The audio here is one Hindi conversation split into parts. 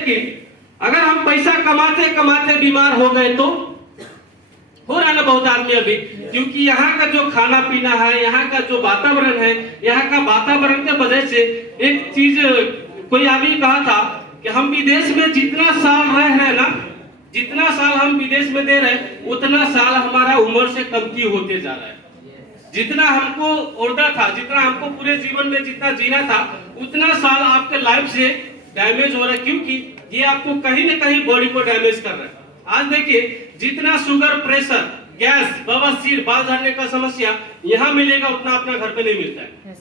लेकिन अगर हम पैसा कमाते कमाते बीमार हो गए तो हो रहा ना बहुत आदमी अभी, क्योंकि यहाँ का जो खाना पीना है, यहाँ का जो वातावरण है, यहाँ का वातावरण के वजह से एक चीज कोई आदमी कहा था कि हम विदेश में जितना साल रह रहे ना, जितना साल हम विदेश में दे रहे उतना साल हमारा उम्र से कमती होते जा रहा है। जितना हमको ओरदा था, जितना हमको पूरे जीवन में जितना जीना था, उतना साल आपके लाइफ से डैमेज हो रहा है, क्योंकि ये आपको कहीं ना कहीं बॉडी को डैमेज कर रहा है। आज देखिए, जितना शुगर, प्रेशर, गैस, बवासीर, बाल झड़ने का समस्या यहाँ मिलेगा उतना अपना घर पे नहीं मिलता है।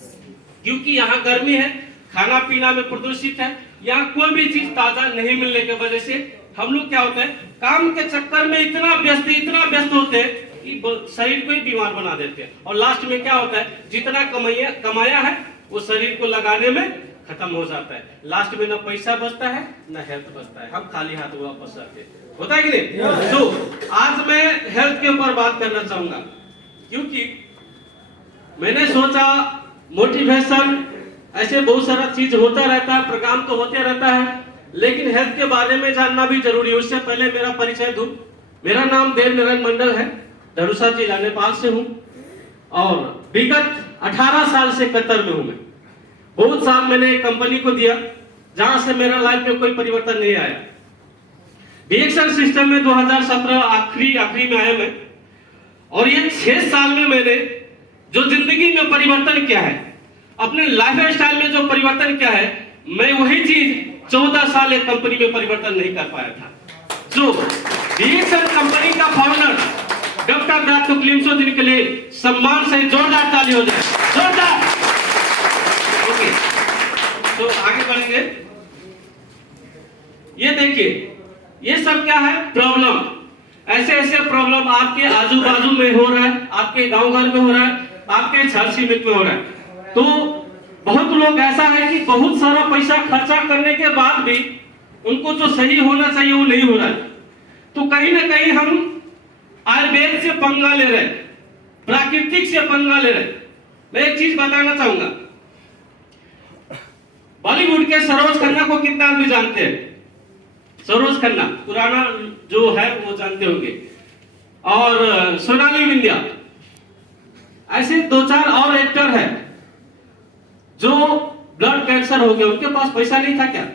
क्योंकि यहाँ गर्मी है, खाना पीना में प्रदूषित है, यहाँ कोई भी चीज ताजा नहीं मिलने की वजह से हम लोग क्या होता है, काम के चक्कर में इतना व्यस्त होते हैं कि शरीर को ही बीमार बना देते हैं। और लास्ट में क्या होता है, जितना कमाया है वो शरीर को लगाने में खत्म हो जाता है। लास्ट में ना पैसा बचता है ना हेल्थ बचता है, हम खाली हाथ वापस आते हैं। होता है कि नहीं? तो आज मैं हेल्थ के ऊपर बात करना चाहूंगा, क्योंकि मैंने सोचा मोटिवेशन ऐसे बहुत सारा चीज होता रहता है, प्रोग्राम तो होते रहता है, लेकिन हेल्थ के बारे में जानना भी जरूरी है। उससे पहले मेरा परिचय दूं। मेरा नाम देव नारायण मंडल है, धनुषा जिला नेपाल से हूं और विगत 18 साल से कतर में हूं। मैं बहुत साल मैंने कंपनी को दिया जहां से मेरा लाइफ में कोई परिवर्तन नहीं आया। बीएक्सएल सिस्टम में 2017 आखिरी में आया मैं, और ये 6 साल में मैंने जो जिंदगी में परिवर्तन किया है, अपने लाइफ स्टाइल में जो परिवर्तन किया है, मैं वही चीज 14 साल एक कंपनी में परिवर्तन नहीं कर पाया था। जो बीएक्सएल कंपनी का फाउंडर डॉक्टर दातो क्लिमसो दिन के लिए सम्मान से जोरदार ताली हो जाए, जोरदार। ओके, तो आगे बढ़ेंगे। ये देखिए, ये सब क्या है, प्रॉब्लम। ऐसे प्रॉब्लम आपके आजू बाजू में हो रहा है, आपके गांव घर में हो रहा है, आपके छर सीमित में हो रहा है। तो बहुत लोग ऐसा है कि बहुत सारा पैसा खर्चा करने के बाद भी उनको जो सही होना चाहिए वो नहीं हो रहा है। तो कहीं ना कहीं हम आयुर्वेद से पंगा ले रहे, प्राकृतिक से पंगा ले रहे। मैं एक चीज बताना चाहूंगा, बॉलीवुड के सरोज खन्ना को कितना आदमी जानते हैं? सरोज खन्ना पुराना जो है वो जानते होंगे, और सोनाली बिंदिया, ऐसे 2-4 और एक्टर है जो ब्लड कैंसर हो गया। उनके पास पैसा नहीं था क्या?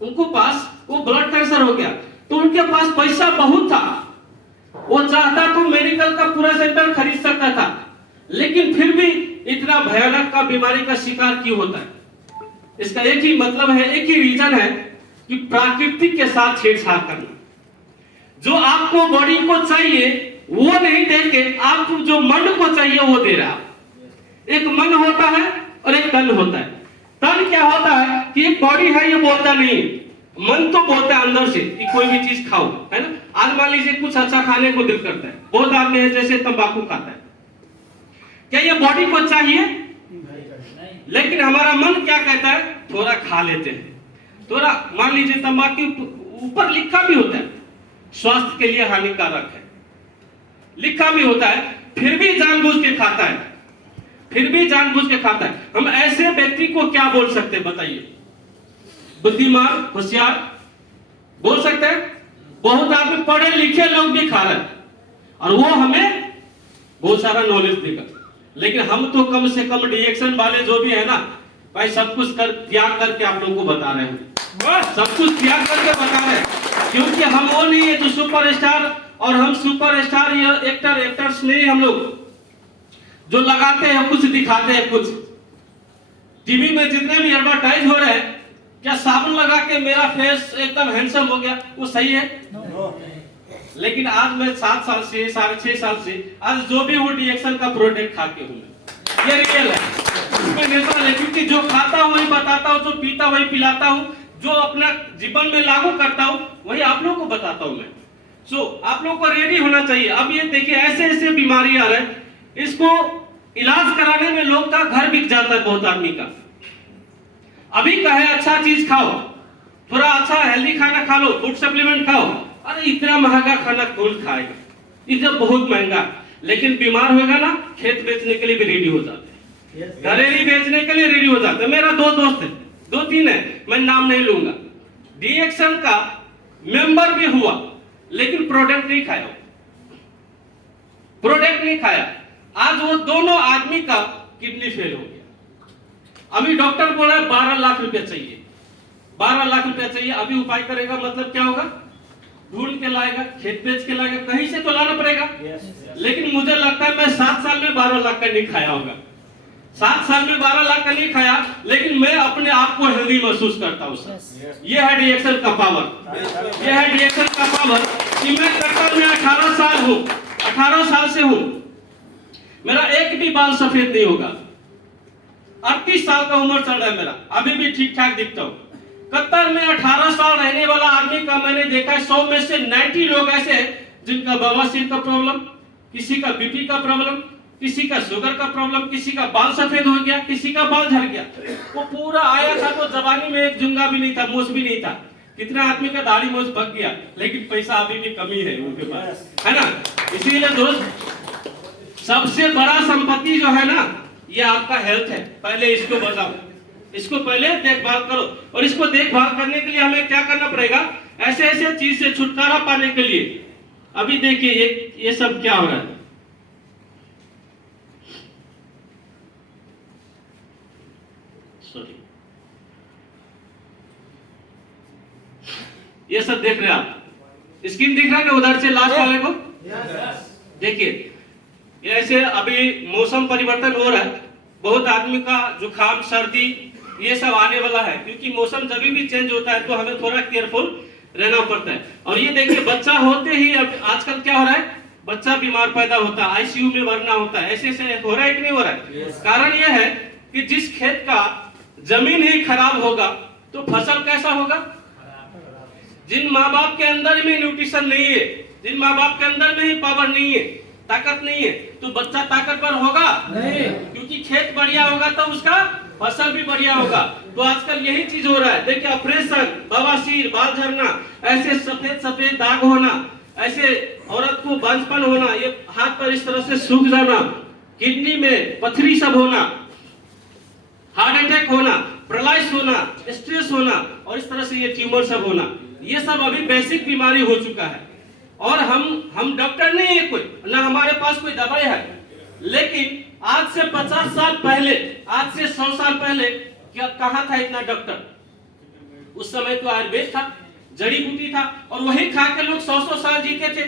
उनको पास वो ब्लड कैंसर हो गया तो उनके पास पैसा बहुत था, वो चाहता तो मेडिकल का पूरा सेंटर खरीद सकता था, लेकिन फिर भी इतना भयानक का बीमारी का शिकार क्यों होता है? इसका एक ही मतलब है, एक ही रीजन है कि प्राकृतिक के साथ छेड़छाड़ करना। जो आपको बॉडी को चाहिए वो नहीं दे के आप जो मन को चाहिए वो दे रहा। एक मन होता है और एक तन होता है। तन क्या होता है कि एक बॉडी है, ये बोलता नहीं, मन तो बोलता है अंदर से कि कोई भी चीज खाओ, है ना। आज मान लीजिए कुछ अच्छा खाने को दिल करता है, बहुत आदमी है जैसे तंबाकू खाता है, क्या ये बॉडी को चाहिए? लेकिन हमारा मन क्या कहता है, थोड़ा खा लेते हैं, थोड़ा। मान लीजिए तंबाकू ऊपर लिखा भी होता है स्वास्थ्य के लिए हानिकारक है, लिखा भी होता है, फिर भी जानबूझ के खाता है, फिर भी जानबूझ के खाता है। हम ऐसे व्यक्ति को क्या बोल सकते हैं बताइए? बुद्धिमान, होशियार बोल सकते हैं। बहुत आदमी पढ़े लिखे लोग भी खा रहे हैं और वो हमें बहुत सारा नॉलेज देगा, लेकिन हम तो कम से कम रिएक्शन वाले जो भी है ना भाई, सब कुछ त्याग करके आप लोगों को बता रहे हैं, सब कुछ त्याग करके बता रहे हैं, क्योंकि हम वो नहीं है जो सुपरस्टार, और हम सुपरस्टार या एक्टर्स नहीं, हम लोग जो लगाते हैं कुछ दिखाते हैं कुछ। टीवी में जितने भी एडवर्टाइज हो रहे हैं, क्या साबुन लगा के मेरा फेस एकदम हैंडसम हो गया, वो सही है? लेकिन आज मैं 7 साल से 6.5 साल से आज जो भी वो रिएक्शन का प्रोडक्ट खा के हूँ, ये रियल है, उसमें नेचुरल है। क्योंकि जो खाता हूँ वही बताता हूँ, जो पीता वही पिलाता हूँ, जो अपना जीवन में लागू करता हूँ वही आप लोगों को बताता हूँ मैं। आप लोगों को रेडी होना चाहिए। अब ये देखिए, ऐसे बीमारी आ रहा है, इसको इलाज कराने में लोग का घर बिक जाता है बहुत आदमी का। अभी कहे अच्छा चीज खाओ, थोड़ा अच्छा हेल्दी खाना खा लो, फूड सप्लीमेंट खाओ, अरे इतना महंगा खाना कौन खाएगा, इतना बहुत महंगा। लेकिन बीमार होगा ना, खेत बेचने के लिए भी रेडी हो जाते हैं, घरेली बेचने के लिए रेडी हो जाते हैं। मेरा 2 दोस्त है, 2-3 है, मैं नाम नहीं लूंगा, डीएक्शन का मेंबर भी हुआ, लेकिन प्रोडक्ट नहीं खाया, प्रोडक्ट नहीं खाया। आज वो दोनों आदमी का किडनी फेल हो गया। अभी डॉक्टर बोला 12 लाख रुपया चाहिए, 12 लाख रुपया चाहिए। अभी उपाय करेगा मतलब क्या होगा? ढूंढ के लाएगा, खेत बेच के लाएगा, कहीं से तो लाना पड़ेगा। लेकिन मुझे लगता है मैं 7 साल में 12 लाख का नहीं खाया होगा, 7 साल में 12 लाख का नहीं खाया, लेकिन मैं अपने आप को हेल्दी महसूस करता हूँ सर। ये है डीएक्शन का पावर, ये है डीएक्शन का पावर कि मैं करता मैं 18 साल हूँ, 18 साल से हूँ, मेरा एक भी बाल सफेद नहीं होगा। 38 साल का उम्र चल रहा है मेरा, अभी भी ठीक ठाक दिखता हूँ। कतर में 18 साल रहने वाला आदमी का मैंने देखा है 100 में से 90 लोग ऐसे हैं जिनका बवासीर का प्रॉब्लम, किसी का बीपी का प्रॉब्लम, किसी का शुगर का प्रॉब्लम, किसी का बाल सफेद हो गया, किसी का बाल झड़ गया। वो पूरा आया था तो जवानी में एक जुंगा भी नहीं था, मूछ भी नहीं था। कितना आदमी का दाढ़ी मूछ पक गया, लेकिन पैसा अभी भी कमी है उनके पास, है ना। इसीलिए दोस्त, सबसे बड़ा संपत्ति जो है ना, ये आपका हेल्थ है। पहले इसको बचाओ, इसको पहले देखभाल करो। और इसको देखभाल करने के लिए हमें क्या करना पड़ेगा? ऐसे ऐसे चीज से छुटकारा पाने के लिए अभी देखिए ये सब क्या हो रहा है। सॉरी, ये सब देख रहे हैं आप, स्क्रीन दिख रहा है ना उधर से लास्ट वाले को? देखिए ऐसे अभी मौसम परिवर्तन हो रहा है, बहुत आदमी का जुकाम सर्दी ये सब आने वाला है, क्योंकि मौसम जब भी चेंज होता है तो हमें थोड़ा केयरफुल रहना पड़ता है। और ये देखिए बच्चा होते ही अब आजकल क्या हो रहा है, बच्चा बीमार पैदा होता है, आईसीयू में भरना होता है, ऐसे ऐसे हो रहा है कि नहीं हो रहा है? कारण यह है कि जिस खेत का जमीन ही खराब होगा तो फसल कैसा होगा? जिन माँ बाप के अंदर में न्यूट्रिशन नहीं है, जिन माँ बाप के अंदर में ही पावर नहीं है, ताकत नहीं है, तो बच्चा ताकतवर होगा नहीं, क्योंकि खेत बढ़िया होगा तो उसका फसल भी बढ़िया होगा। तो आजकल यही चीज हो रहा है। देखिए ऑपरेशन, बवासीर, बाल झड़ना, ऐसे सफेद सफेद दाग होना, ऐसे औरत को बांझपन होना, ये हाथ पर इस तरह से सूख जाना, किडनी में पथरी सब होना, हार्ट अटैक होना, पैरालाइज होना, स्ट्रेस होना, और इस तरह से ये ट्यूमर सब होना, ये सब अभी बेसिक बीमारी हो चुका है। और हम डॉक्टर नहीं है कोई, ना हमारे पास कोई दवाई है, लेकिन आज से 50 साल पहले, आज से 100 साल पहले क्या कहाँ था इतना डॉक्टर? उस समय तो आयुर्वेद था, जड़ी बूटी था, और वही खा के लोग 100 साल जीते थे,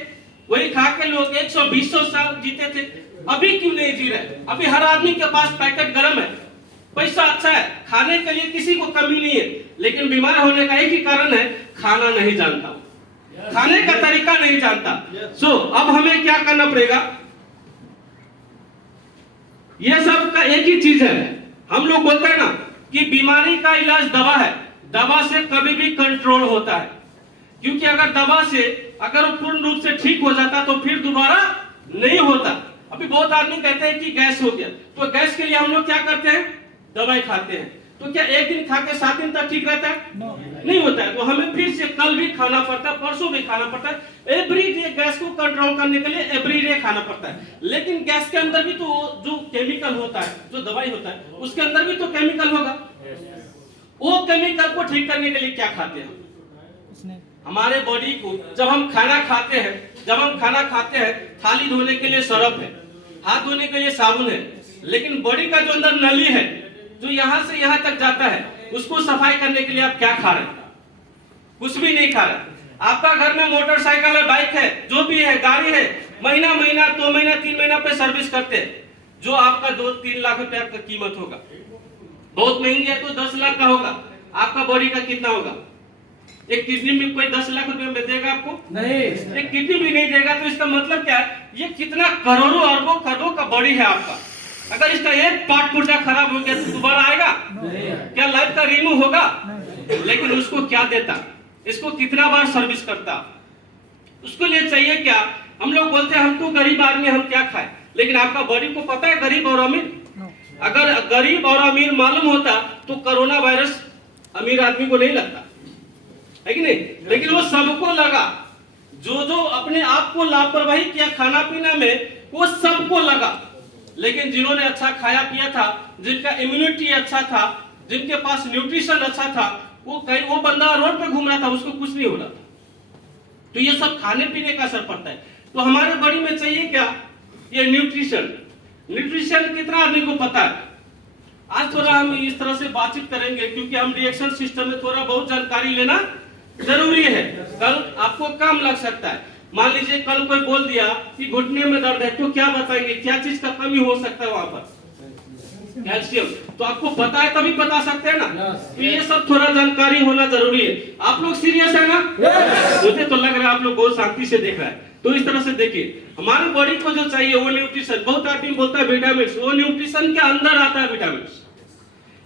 वही खा के लोग 120 साल जीते थे। अभी क्यों नहीं जी रहे? अभी हर आदमी के पास पैकेट गरम है, पैसा अच्छा है, खाने के लिए किसी को कमी नहीं है, लेकिन बीमार होने का एक ही कारण है, खाना नहीं जानता, खाने का तरीका नहीं जानता। अब हमें क्या करना पड़ेगा? ये सब का एक ही चीज है, हम लोग बोलते हैं ना कि बीमारी का इलाज दवा है, दवा से कभी भी कंट्रोल होता है, क्योंकि अगर दवा से अगर वो पूर्ण रूप से ठीक हो जाता तो फिर दोबारा नहीं होता। अभी बहुत आदमी कहते हैं कि गैस हो गया, तो गैस के लिए हम लोग क्या करते हैं? दवाई खाते हैं। तो क्या एक दिन खा के 7 दिन तक ठीक रहता है? नहीं होता है। तो हमें फिर से कल भी खाना पड़ता है, परसों भी खाना पड़ता है, एवरी डे गैस को कंट्रोल करने के लिए एवरी डे खाना पड़ता है। लेकिन गैस के अंदर भी तो जो केमिकल होता है, जो दवाई होता है, उसके अंदर भी तो केमिकल होगा। वो केमिकल को ठीक करने के लिए क्या खाते हैं? हमारे बॉडी को जब हम खाना खाते हैं, थाली धोने के लिए सरफ है, हाथ धोने के लिए साबुन है, लेकिन बॉडी का जो अंदर नली है, जो यहाँ से यहाँ तक जाता है, उसको सफाई करने के लिए आप क्या खा रहे हैं? कुछ भी नहीं खा रहे। आपका घर में मोटरसाइकिल है, बाइक है, जो भी है, गाड़ी है, महीना 2 महीना 3 महीना पे सर्विस करते हैं, जो आपका 2-3 लाख रुपया का कीमत होगा। बहुत महंगी है तो 10 लाख का होगा। आपका बॉडी का कितना होगा? एक किडनी में कोई 10 लाख रुपए में देगा आपको? नहीं। एक किडनी भी नहीं देगा तो इसका मतलब क्या है? ये कितना करोड़ों अरबों खरबों का बॉडी है आपका। अगर इसका एक पार्ट पुर्जा खराब हो गया तो दोबारा आएगा? क्या लाइफ का रिन्यू होगा? लेकिन उसको क्या देता? इसको कितना बार सर्विस करता? उसके लिए चाहिए क्या? हम लोग बोलते हैं हम तो गरीब आदमी, हम क्या खाएं, लेकिन आपका बॉडी को पता है गरीब और अमीर? अगर गरीब और अमीर मालूम होता तो कोरोना वायरस अमीर आदमी को नहीं लगता है कि नहीं? लेकिन वो सबको लगा। जो अपने आप को लापरवाही किया खाना पीना में, वो सबको लगा। लेकिन जिन्होंने अच्छा खाया पिया था, जिनका इम्यूनिटी अच्छा था, जिनके पास न्यूट्रिशन अच्छा था, वो बंदा रोड पे घूम रहा था, उसको कुछ नहीं हो रहा था। तो ये सब खाने पीने का असर पड़ता है। तो हमारे बॉडी में चाहिए क्या? ये न्यूट्रिशन कितना आदमी को पता है? आज थोड़ा हम इस तरह से बातचीत करेंगे, क्योंकि हम रिएक्शन सिस्टम में थोड़ा बहुत जानकारी लेना जरूरी है। कल आपको काम लग सकता है। मान लीजिए कल कोई बोल दिया कि घुटने में दर्द है, तो क्या बताएंगे, क्या चीज का कमी हो सकता है वहां पर? कैल्शियम। तो आपको पता है तभी बता सकते हैं ना। तो ये सब थोड़ा जानकारी होना जरूरी है। आप लोग सीरियस है ना? मुझे तो लग रहा है आप लोग बहुत शांति से देख रहे हैं। तो इस तरह से देखिए, हमारे बॉडी को जो चाहिए वो न्यूट्रिशन, बहुत आदमी बोलता है विटामिन, वो न्यूट्रिशन के अंदर आता है विटामिन।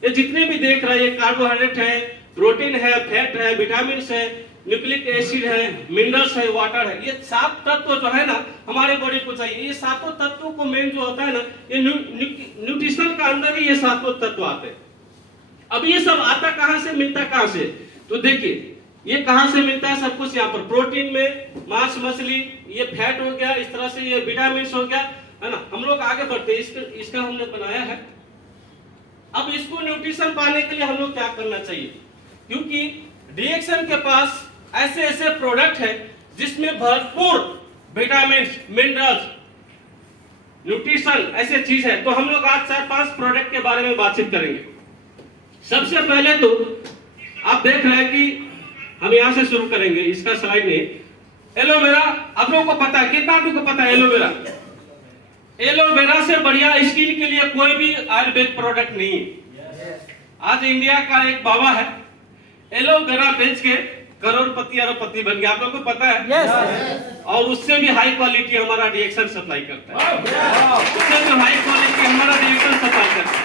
ये जितने भी देख रहे हैं, ये कार्बोहाइड्रेट है, प्रोटीन है, फैट है, विटामिन है, न्यूक्लिक एसिड है, मिनरल्स है, वाटर है, ये 7 तत्व जो है ना हमारे बॉडी को चाहिए। ये सातों तत्वों को मेन जो होता है ना, ये न्यूट्रिशन का अंदर ही ये सातों तत्व आते हैं। अब ये सब आता कहां से, मिलता कहां से? तो देखिए ये कहां से मिलता है सब कुछ यहाँ पर। प्रोटीन में मांस मछली, ये फैट हो गया, इस तरह से ये विटामिन हो गया, है ना। हम लोग आगे बढ़ते हैं, इसका हमने बनाया है। अब इसको न्यूट्रिशन पाने के लिए हम लोग क्या करना चाहिए? क्योंकि रिएक्शन के पास ऐसे ऐसे प्रोडक्ट है जिसमें भरपूर विटामिन, मिनरल्स, न्यूट्रिशन ऐसे चीज है। तो हम लोग आज 4-5 प्रोडक्ट के बारे में बातचीत करेंगे। सबसे पहले तो आप देख रहे हैं कि हम यहां से शुरू करेंगे, इसका स्लाइड में एलोवेरा। आप लोगों को पता है, कितना आदमी को पता है एलोवेरा? एलोवेरा से बढ़िया स्किन के लिए कोई भी आयुर्वेद प्रोडक्ट नहीं है। आज इंडिया का एक बाबा है, एलोवेरा बेच के करोड़पति अरबपति बन गया। आप लोगों को पता है? और उससे भी हाई क्वालिटी हमारा रिएक्शन सप्लाई करता है। उससे भी हाई क्वालिटी हमारा रिएक्शन सप्लाई करता है।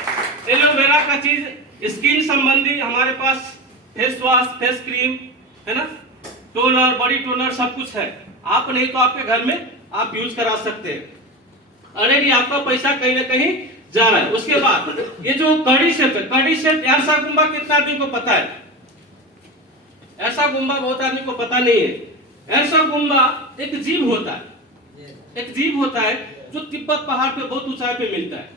एलोवेरा का चीज स्किन संबंधी हमारे पास फेस वॉश, फेस क्रीम, है ना, टोनर, बॉडी टोनर, सब कुछ है। आप नहीं तो आपके घर में आप यूज करा सकते हैं। ऑलरेडी आपका पैसा कहीं ना कहीं जा रहा है। उसके बाद ये जो कड़ी शेप है, कड़ी शेप ऐसा गुम्बा कितना आदमी को पता है? ऐसा गुम्बा बहुत आदमी को पता नहीं है। ऐसा गुम्बा एक जीव होता है, एक जीव होता है जो तिब्बत पहाड़ पे बहुत ऊंचाई पे मिलता है।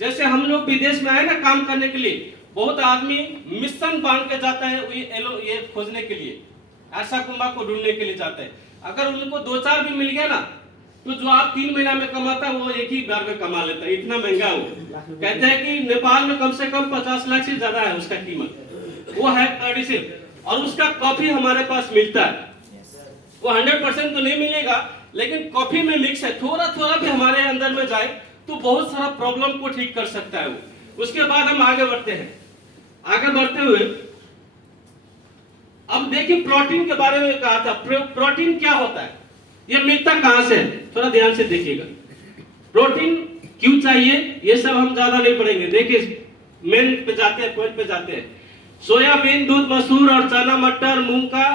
जैसे हम लोग विदेश में आए ना काम करने के लिए, बहुत आदमी मिशन बांध के जाता है ये खोजने के लिए, ऐसा गुम्बा को ढूंढने के लिए जाता है। अगर उनको 2-4 भी मिल गया ना, तो जो आप 3 महीना में कमाता है वो एक ही बार में कमा लेता है। इतना महंगा वो। कहते हैं कि नेपाल में कम से कम 50 लाख से ज्यादा है उसका कीमत। वो है कड़ी शेप। और उसका कॉफी हमारे पास मिलता है। वो 100% तो नहीं मिलेगा, लेकिन कॉफी में मिक्स है। थोड़ा थोड़ा भी हमारे अंदर में जाए तो बहुत सारा प्रॉब्लम को ठीक कर सकता है वो। उसके बाद हम आगे बढ़ते हैं। आगे बढ़ते हुए अब देखिए प्रोटीन के बारे में कहा था। प्रोटीन क्या होता है, ये मिलता कहां से है, थोड़ा ध्यान से देखिएगा। प्रोटीन क्यों चाहिए ये सब हम ज्यादा नहीं पढ़ेंगे। देखिए मेन पे जाते हैं, पॉइंट पे जाते हैं। सोयाबीन, दूध, मसूर और चना, मटर, मूंग का,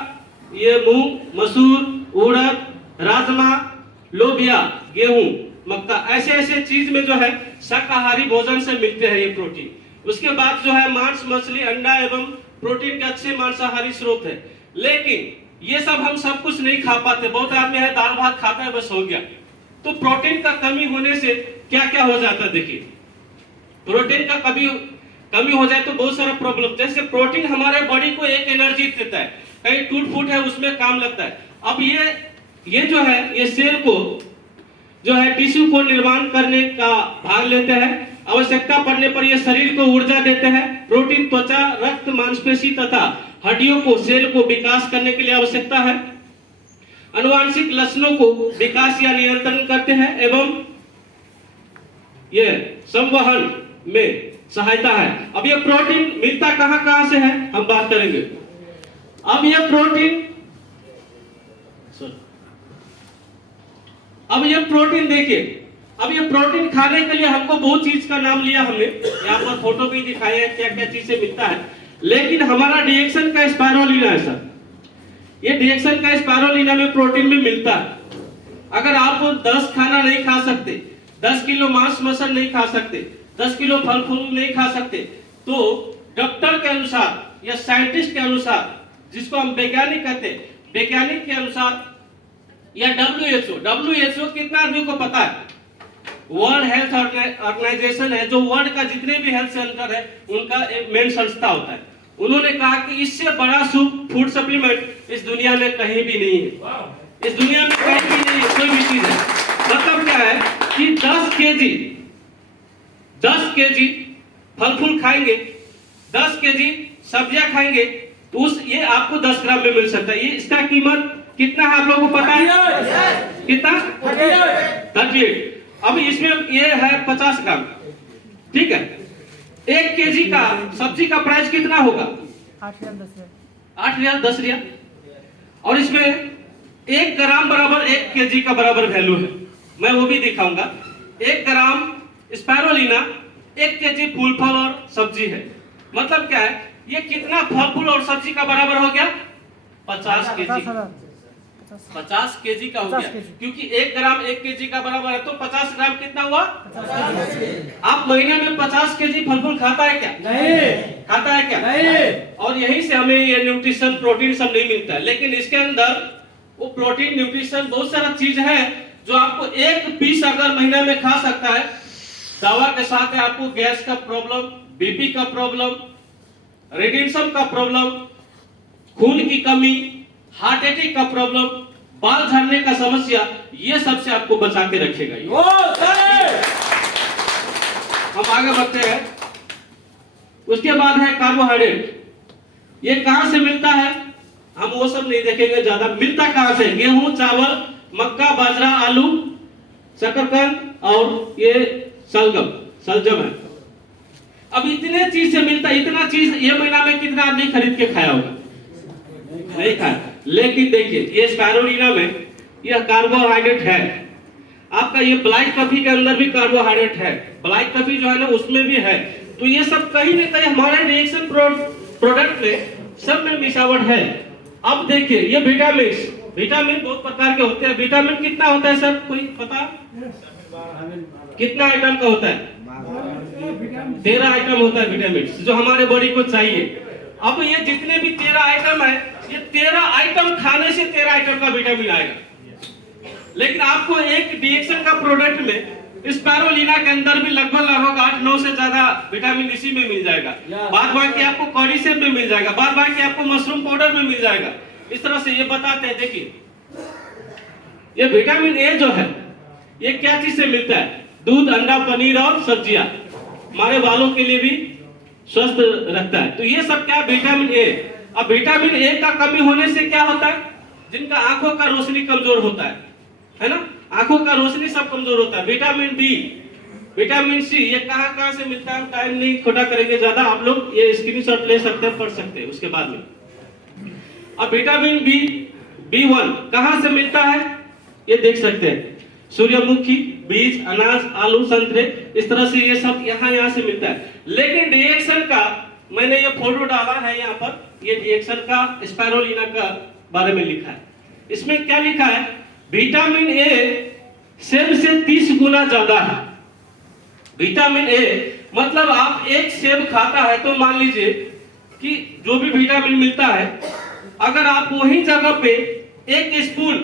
ये मूंग, मसूर, उड़द, राजमा, लोबिया, गेहूं, मक्का, ऐसे ऐसे चीज में जो है शाकाहारी भोजन से मिलते हैं ये प्रोटीन। उसके बाद जो है मांस, मछली, अंडा एवं प्रोटीन के अच्छे मांसाहारी स्रोत है। लेकिन ये सब हम सब कुछ नहीं खा पाते। बहुत आदमी है दाल भात खाता है बस हो गया। तो प्रोटीन का कमी होने से क्या क्या हो जाता है? देखिए प्रोटीन का कमी हो जाए तो बहुत सारा प्रॉब्लम। जैसे प्रोटीन हमारे बॉडी को एक एनर्जी देता है, कहीं टूट फूट है उसमें काम लगता है। अब ये जो है ये सेल को जो है टिश्यू को निर्माण करने का भाग लेते हैं। आवश्यकता पड़ने पर ये शरीर को ऊर्जा देते हैं। प्रोटीन त्वचा, रक्त, मांसपेशी तथा हड्डियों को, सेल को विकास करने के लिए आवश्यकता है। आनुवांशिक लक्षणों को विकास या नियंत्रण करते हैं एवं ये संवहन में सहायता है। अब ये प्रोटीन मिलता कहां से है हम बात करेंगे। अब ये प्रोटीन देखिए, अब ये प्रोटीन खाने के लिए हमको बहुत चीज का नाम लिया हमने, यहाँ पर फोटो भी दिखाई है क्या क्या चीज से मिलता है। लेकिन हमारा रिएक्शन का स्पाइरुलिना है सर, ये रिएक्शन का स्पाइरुलिना में प्रोटीन भी मिलता है। अगर आप 10 खाना नहीं खा सकते, 10 किलो मांस मसल नहीं खा सकते, 10 किलो फल फूल नहीं खा सकते, तो डॉक्टर के अनुसार या साइंटिस्ट के अनुसार, जिसको हम वैज्ञानिक कहते हैं, वैज्ञानिक के अनुसार या WHO कितना आदमी को पता है? वर्ल्ड हेल्थ ऑर्गेनाइजेशन है, जो वर्ल्ड का जितने भी हेल्थ सेंटर है उनका एक मेन संस्था होता है। उन्होंने कहा कि इससे बड़ा फूड सप्लीमेंट इस दुनिया में कहीं भी नहीं है, इस दुनिया में कहीं भी नहीं है कोई भी चीज है। मतलब क्या है कि 10 केजी फल फूल खाएंगे, 10 केजी सब्जियां खाएंगे तो ये आपको 10 ग्राम में मिल सकता है। ये इसका कीमत कितना है आप लोगों को पता है? कितना? 38। अब इसमें ये है 50 ग्राम, ठीक है। 1 केजी का सब्जी का प्राइस कितना होगा? 8 रियाल 10 रियाल। और इसमें 1 ग्राम बराबर 1 केजी का बराबर वैल्यू है, मैं वो भी दिखाऊंगा। 1 ग्राम स्पायरुलिना 1 केजी फूल फल और सब्जी है। मतलब क्या है, ये कितना फल फूल और सब्जी का बराबर हो गया? 50 केजी। 50 केजी का हो गया, क्योंकि 1 ग्राम 1 केजी का बराबर है, तो 50 ग्राम कितना हुआ? आप महीने में 50 केजी फल फूल खाता है क्या? नहीं। खाता है क्या? नहीं। और यहीं से हमें ये न्यूट्रिशन प्रोटीन सब नहीं मिलता है, लेकिन इसके अंदर वो प्रोटीन न्यूट्रिशन बहुत सारा चीज है जो आपको एक पीस अगर महीने में खा सकता है, दवा के साथ है आपको गैस का प्रॉब्लम, बीपी का प्रॉब्लम, रेडिएशन का प्रॉब्लम, खून की कमी, हार्ट अटैक का प्रॉब्लम, बाल झड़ने का समस्या, ये सब से आपको बचा के रखेगा ये। हम आगे बढ़ते हैं। उसके बाद है कार्बोहाइड्रेट। ये कहां से मिलता है हम वो सब नहीं देखेंगे ज्यादा। मिलता कहां से? गेहूं, चावल, मक्का, बाजरा, आलू, शकरकंद और ये सलजम है। अब इतने चीज से मिलता है। इतना चीज ये महीना में कितना आदमी खरीद के खाया होगा? नहीं खाया। लेकिन देखिए ये स्पायरुलिना में यह कार्बोहाइड्रेट है। आपका ये ब्लैक कॉफी के अंदर भी कार्बोहाइड्रेट है, ब्लैक कॉफी जो है ना उसमें भी है। तो ये सब कहीं ना कहीं हमारे रिएक्शन प्रोडक्ट में सब में मिलावट है। अब देखिए ये विटामिन बहुत प्रकार के होते हैं। विटामिन कितना होता है सर, कोई पता? कितना आइटम का होता है? 13 आइटम होता है विटामिन जो हमारे बॉडी को चाहिए। अब ये जितने भी 13 आइटम है, ये 13 आइटम खाने से 13 आइटम का विटामिन आएगा। लेकिन आपको एक डीएक्सन का प्रोडक्ट में स्पायरुलिना के अंदर भी लगभग 8-9 से ज्यादा विटामिन इसी में मिल जाएगा। बाद बाकी आपको कॉर्डिसेप में मिल जाएगा, बाद बाकी आपको मशरूम पाउडर में मिल जाएगा। इस तरह से ये बताते हैं। देखिए ये विटामिन ए जो है ये क्या चीज से मिलता है? दूध, अंडा, पनीर और सब्जियां हमारे बालों के लिए भी स्वस्थ रखता है। तो ये सब क्या? Vitamin A. अब विटामिन ए का कमी होने से क्या होता है? जिनका आंखों का रोशनी कमजोर होता है ना, आंखों का रोशनी सब कमजोर होता है। विटामिन बी, विटामिन सी, ये कहां से मिलता है? टाइम नहीं खोटा करेंगे ज्यादा, आप लोग ये स्क्रीनशॉट ले सकते हैं, पढ़ सकते हैं उसके बाद में। अब विटामिन B1 कहां से मिलता है? ये देख सकते हैं, सूर्यमुखी बीज, अनाज, आलू, संतरे, इस तरह से ये सब यहाँ से मिलता है। लेकिन रिएक्शन का मैंने ये फोटो डाला है यहाँ पर, ये रिएक्शन का स्पायरुलिना का बारे में लिखा है। इसमें क्या लिखा है? विटामिन ए सेब से 30 गुना ज्यादा है। विटामिन ए मतलब आप एक सेब खाता है तो मान लीजिए कि जो भी विटामिन मिलता है, अगर आप वही जगह पे 1 स्पून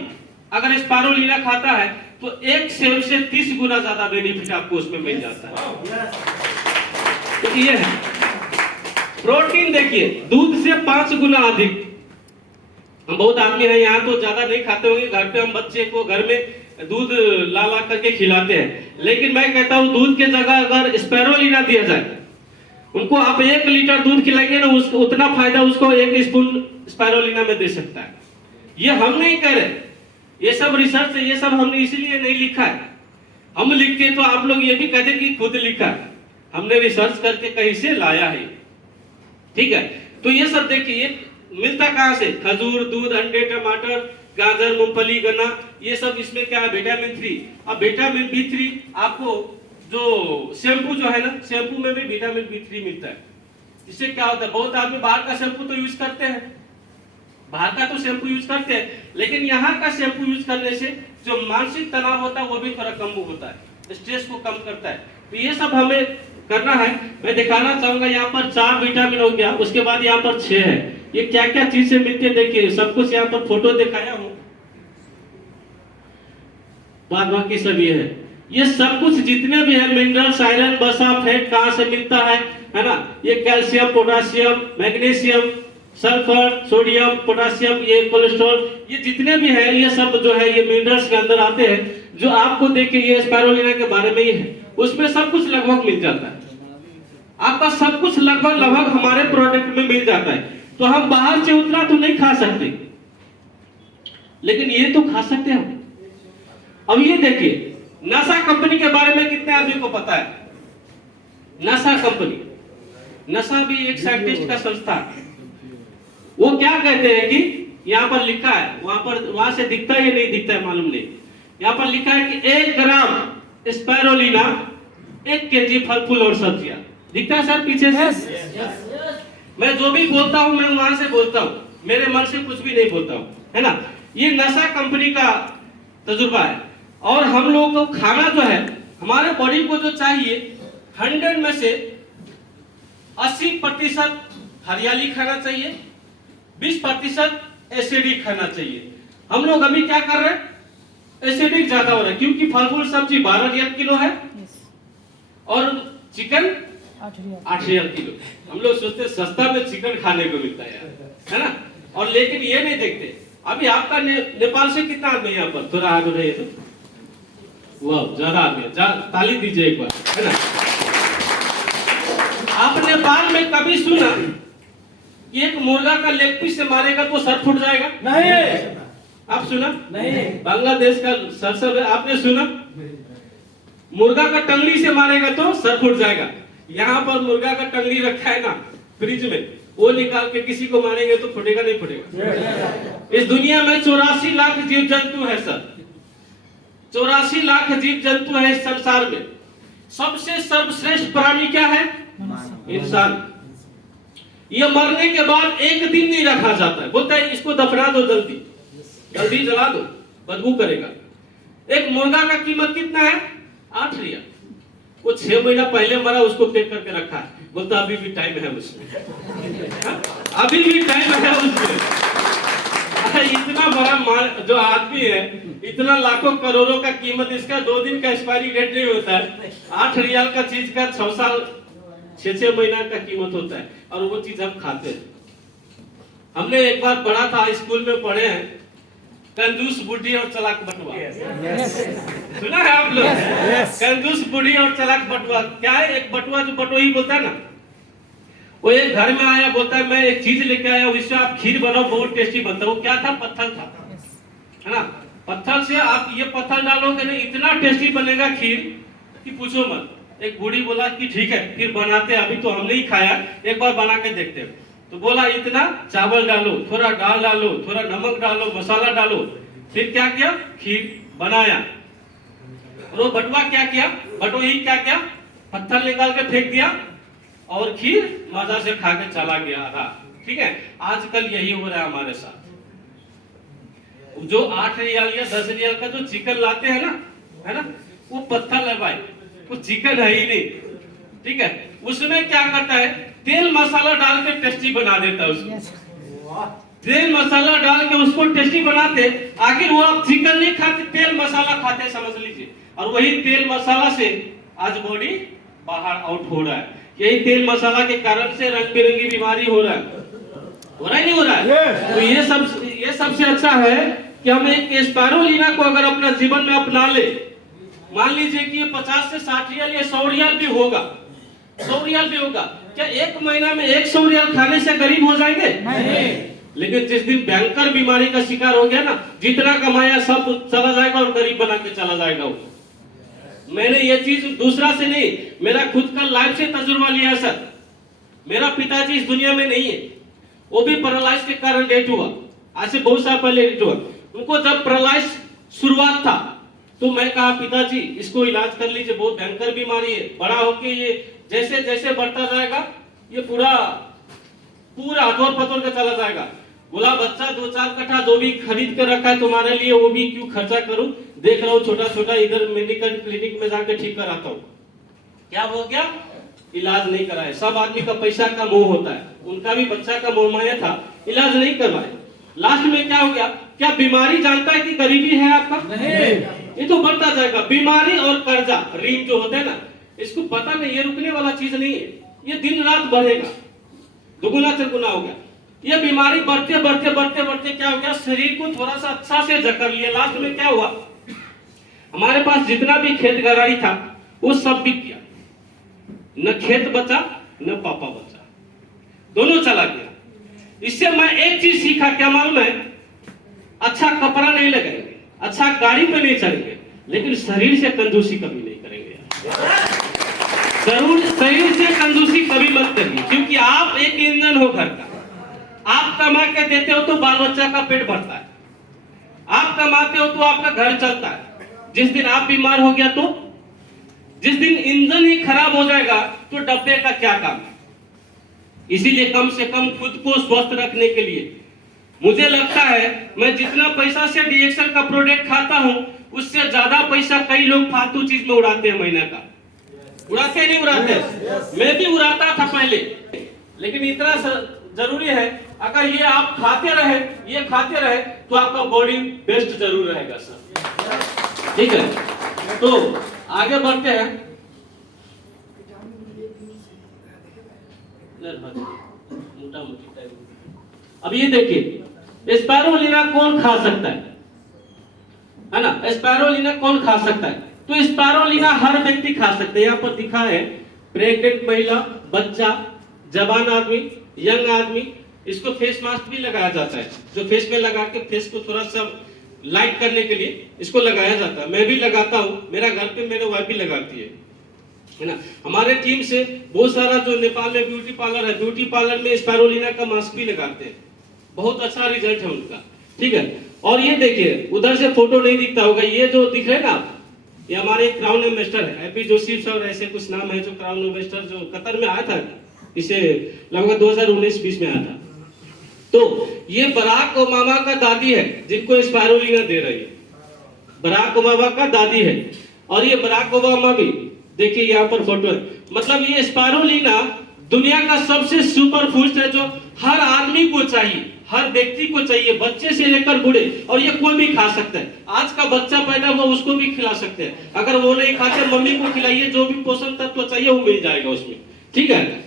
अगर स्पायरुलिना खाता है तो एक सेब से 30 गुना ज्यादा बेनिफिट आपको उसमें मिल जाता है। तो ये है प्रोटीन। देखिए दूध से 5 गुना अधिक। हम बहुत आदमी हैं यहाँ तो ज्यादा नहीं खाते होंगे, घर पे हम बच्चे को घर में दूध ला करके खिलाते हैं। लेकिन मैं कहता हूँ दूध के जगह अगर स्पायरुलिना दिया जाए, उनको आप 1 लीटर दूध खिलाएंगे ना, उसको उतना फायदा उसको 1 स्पून स्पायरुलिना में दे सकता है। ये हम नहीं कह रहे, ये सब रिसर्च है, ये सब हमने इसीलिए नहीं लिखा है। हम लिखते तो आप लोग ये भी कहते कि खुद लिखा है, हमने रिसर्च करके कहीं से लाया है। ठीक है, तो ये सब देखिए मिलता कहां से? खजूर, दूध, अंडे, टमाटर, गाजर, मूंगफली, गन्ना, ये सब इसमें क्या है? विटामिन 3। अब विटामिन B3 आपको जो शैम्पू जो है ना, शैम्पू में भी विटामिन B3 मिलता है। इससे क्या होता है? बहुत आदमी बाहर का शैम्पू तो यूज करते हैं, बाहर का तो शैम्पू यूज करते हैं, लेकिन यहाँ का शैम्पू यूज करने से जो मानसिक तनाव होता है वो भी थोड़ा कम होता है, स्ट्रेस को कम करता है। तो ये सब हमें करना है। मैं दिखाना चाहूंगा यहाँ पर 4 विटामिन हो गया, उसके बाद यहाँ पर 6 है। ये क्या क्या चीज से मिलते हैं देखिए, सब कुछ यहाँ पर फोटो दिखाया हूँ, बाद बाकी सब ये है। ये सब कुछ जितने भी है मिनरल्स, आयरन, वसा, फैट कहाँ से मिलता है ना? ये calcium, potassium, magnesium, sulphur, sodium, potassium, ये कोलेस्ट्रॉल, ये जितने भी है ये सब जो है ये मिनरल्स के अंदर आते हैं। जो आपको देखे ये स्पाइरुलिना के बारे में ही है, उसमें सब कुछ लगभग मिल जाता है। आपका सब कुछ लगभग हमारे प्रोडक्ट में मिल जाता है। तो हम बाहर से उतना तो नहीं खा सकते, लेकिन ये तो खा सकते हैं। अब ये देखिए नासा कंपनी के बारे में कितने आदमी को पता है? नासा कंपनी, नासा भी एक साइंटिस्ट का संस्था है। वो क्या कहते हैं कि यहाँ पर लिखा है, वहां से दिखता है या नहीं दिखता है मालूम नहीं, यहाँ पर लिखा है कि 1 ग्राम स्पाइरुलिना 1 केजी फल फूल और सब्जियां। दिखता है सर पीछे से? मैं जो भी बोलता हूँ मैं वहां से बोलता हूँ, मेरे मन से कुछ भी नहीं बोलता हूँ, है ना? ये नासा कंपनी का तजुर्बा है। और हम लोगों को खाना जो है, हमारे बॉडी को जो चाहिए 100 में से 80% हरियाली खाना चाहिए, 20% एसिडिक खाना चाहिए। हम लोग अभी क्या कर रहे हैं? एसिडिक ज्यादा हो रहा है, क्योंकि फल फूल सब्जी 12 रियल किलो है और चिकन 8 रियल किलो। हम लोग सोचते सस्ता में चिकन खाने को मिलता है यार, है ना? और लेकिन ये नहीं देखते अभी आपका नेपाल से कितना आदमी यहाँ पर? थोड़ा आगे रहिए तो। वाह, ज्यादा आदमी, ताली दीजिए एक बार, है ना? आप नेपाल में कभी सुना एक मुर्गा का लेग पीस से मारेगा तो सर फूट जाएगा? नहीं। आप सुना? नहीं। बांग्लादेश का सरसब आपने सुना? मुर्गा का टंगड़ी से मारेगा तो सर फूट जाएगा। यहाँ पर मुर्गा का टंगड़ी रखा है ना फ्रिज में, वो निकाल के किसी को मारेंगे तो फूटेगा नहीं फूटेगा? इस दुनिया में 84 लाख जीव जंतु है सर, 84 लाख जीव जंतु है इस संसार में। सबसे सर्वश्रेष्ठ प्राणी क्या है? इंसान। ये मरने के बाद एक दिन नहीं रखा जाता है, बोलता है इसको दफना दो, जल्दी जल्दी जला दो, बदबू करेगा। एक मुर्गा का कीमत कितना है? 8 रियल। वो 6 महीना पहले मरा, उसको पैक करके रखा है, बोलता अभी भी टाइम है उसमें, अभी भी टाइम है उसमें। इतना बड़ा जो आदमी है, इतना लाखों करोड़ों का कीमत, इसका 2 दिन का एक्सपायरी डेट नहीं होता है। 8 रियल का चीज का 6 साल 6 महीना का कीमत होता है, और वो चीज हम खाते हैं। हमने एक बार पढ़ा था, स्कूल में पढ़े हैं, कंजूस बुढ़ी और चालाक बटुआ। सुना है आप लोग? कंजूस बुढ़ी और चालाक बटुआ क्या है? एक बटुआ जो बटोही बोलता है ना, वो एक घर में आया, बोलता है मैं एक चीज लेके आया हूं, इससे आप खीर बनाओ, बहुत टेस्टी बनता है। वो क्या था? पत्थर था, है ना? पत्थर से आप ये पत्थर डालोगे ना, इतना टेस्टी बनेगा खीर कि पूछो मत। एक बूढ़ी बोला कि ठीक है फिर बनाते, अभी तो हमने ही खाया, एक बार बना के देखते हैं। तो बोला इतना चावल डालो, थोड़ा दाल डालो, थोड़ा नमक डालो, मसाला डालो। फिर क्या किया? खीर बनाया। और वो बटुआ क्या किया? बटोही क्या किया? पत्थर निकाल के फेंक दिया और खीर मजा से खा के चला गया था। ठीक है, आजकल यही हो रहा है हमारे साथ। जो 8 रियल या 10 रियल का जो चिकन लाते हैं ना, है ना, वो पत्थर है भाई, वो चिकन है ही नहीं। ठीक है, उसमें क्या करता है? तेल मसाला डाल के टेस्टी बना देता है उसको। तेल मसाला डाल के उसको टेस्टी बनाते, आखिर वो आप चिकन नहीं खाते, तेल मसाला खाते, समझ लीजिए। और वही तेल मसाला से आज बॉडी बाहर आउट हो रहा है। यही तेल मसाला के कारण से रंग बिरंगी बीमारी हो रहा है नहीं हो रहा है? तो ये सबसे अच्छा है कि हम एक स्पाइरुलिना को अगर अपना जीवन में अपना ले, मान लीजिए कि ये 50 से 60 रियल या 100 रियल भी होगा, 100 रियल भी होगा, क्या एक महीना में 100 रियल खाने से गरीब हो जाएंगे? नहीं। लेकिन जिस दिन भयंकर बीमारी का शिकार हो गया ना, जितना कमाया सब चला जाएगा और गरीब बना के चला जाएगा वो। मैंने ये चीज दूसरा से नहीं, मेरा खुद का लाइफ से तजुर्बा लिया सर। मेरा पिताजी इस दुनिया में नहीं है, वो भी पैरालाइज के कारण डेथ हुआ, आज से बहुत साल पहले डेथ हुआ। उनको जब पैरालाइज शुरुआत था तो मैं कहा पिताजी इसको इलाज कर लीजिए, बहुत भयंकर बीमारी है, बड़ा होके ये जैसे जैसे बढ़ता जाएगा ये पूरा हथौड़ पथौड़ के चला जाएगा। बोला बच्चा 2-4 कट्ठा जो भी खरीद कर रखा है तुम्हारे लिए, वो भी क्यों खर्चा करूं, देख रहा हूं छोटा छोटा इधर मेडिकल क्लिनिक में जाकर ठीक कराता हूं। क्या हो गया? इलाज नहीं कराए। सब आदमी का पैसा का मोह होता है, उनका भी बच्चा का मोह माया था, इलाज नहीं करवाए। लास्ट में क्या हो गया? क्या बीमारी जानता है कि गरीबी है आपका? नहीं। ये तो बढ़ता जाएगा। बीमारी और कर्जा ऋण जो होता है ना, इसको पता नहीं, ये रुकने वाला चीज नहीं है, ये दिन रात बढ़ेगा, दुगुना तिगुना हो गया। ये बीमारी बढ़ते बढ़ते बढ़ते बढ़ते क्या हो गया, शरीर को थोड़ा सा अच्छा से जकड़ लिया। लास्ट में क्या हुआ, हमारे पास जितना भी खेत गरारी था वो सब बिक गया, न खेत बचा न पापा बचा, दोनों चला गया। इससे मैं एक चीज सीखा, क्या मालूम है, अच्छा कपड़ा नहीं लगाएंगे, अच्छा गाड़ी पे नहीं चढ़ेंगे, लेकिन शरीर से कंजूसी कभी नहीं करेंगे। जरूर शरीर से कंजूसी कभी मत करिए, क्योंकि आप एक ईंधन हो घर का। आप कमा के देते हो तो बाल बच्चा का पेट भरता है, आप कमाते हो तो आपका घर चलता है। जिस दिन आप बीमार हो गया तो, जिस दिन इंजन ही खराब हो जाएगा तो डब्बे का क्या काम है। इसीलिए कम से कम खुद को स्वस्थ रखने के लिए मुझे लगता है, मैं जितना पैसा से डीएक्सएल का प्रोडक्ट खाता हूं, उससे ज्यादा पैसा कई लोग फालतू चीज में उड़ाते हैं। महीना का उड़ाते नहीं उड़ाते, मैं भी उड़ाता था पहले, लेकिन इतना जरूरी है, अगर ये आप खाते रहे, ये खाते रहे, तो आपका बॉडी बेस्ट जरूर रहेगा सर। ठीक है, तो आगे बढ़ते हैं। मोटा मोटी टाइप। अब ये देखिए, स्पायरुलिना कौन खा सकता है ना, स्पायरुलिना कौन खा सकता है, तो स्पायरुलिना हर व्यक्ति खा सकता है। यहाँ पर दिखा है, प्रेग्नेंट महिला, बच्चा, जवान आदमी, यंग आदमी, इसको फेस मास्क भी लगाया जाता है, जो फेस में लगा के फेस को थोड़ा सा लाइट करने के लिए इसको लगाया जाता है। मैं भी लगाता हूँ, मेरा घर पे मेरे वाइफ भी लगाती है ना। हमारे टीम से बहुत सारा जो नेपाल में ब्यूटी पार्लर है, ब्यूटी पार्लर में स्पायरुलिना का मास्क भी लगाते हैं, बहुत अच्छा रिजल्ट है उनका। ठीक है, और ये देखिए, उधर से फोटो नहीं दिखता होगा, ये जो दिख रहे ना, ये हमारे क्राउन एम्बेसडर है, हैप्पी जोशी सर, ऐसे कुछ नाम है, जो क्राउन एम्बेसडर जो कतर में आया था, इसे लगभग 2019-20 में आया था। तो ये बराक ओबामा का दादी है जिनको स्पायरुलिना दे रही है, बराक ओबामा का दादी है। और ये बराक ओबामा भी देखिए, यहाँ पर फोटो है। मतलब ये स्पायरुलिना दुनिया का सबसे सुपर फूड है, जो हर आदमी को चाहिए, हर व्यक्ति को चाहिए, बच्चे से लेकर बूढ़े, और ये कोई भी खा सकता है। आज का बच्चा पैदा हुआ उसको भी खिला सकते हैं, अगर वो नहीं खाते मम्मी को खिलाइए, जो भी पोषण तत्व चाहिए वो मिल जाएगा उसमें। ठीक है,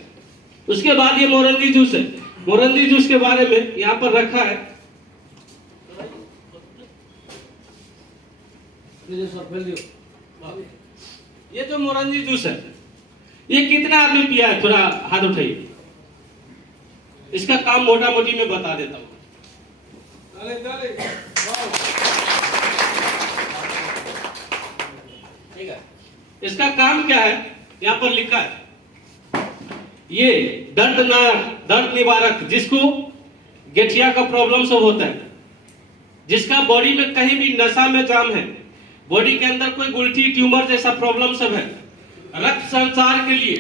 उसके बाद ये मोरंगी जूस है, मोरंगी जूस के बारे में यहाँ पर रखा है। ये जो मोरंगी जूस है, ये कितना आदमी पिया है, थोड़ा हाथ उठाइए। इसका काम मोटा मोटी में बता देता हूँ। ठीक है, इसका काम क्या है, यहाँ पर लिखा है, ये दर्द निवारक, जिसको गठिया का प्रॉब्लम सब होता है, जिसका बॉडी में कहीं भी नशा में जाम है, बॉडी के अंदर कोई गुल्ठी ट्यूमर जैसा प्रॉब्लम सब है, रक्त संचार के लिए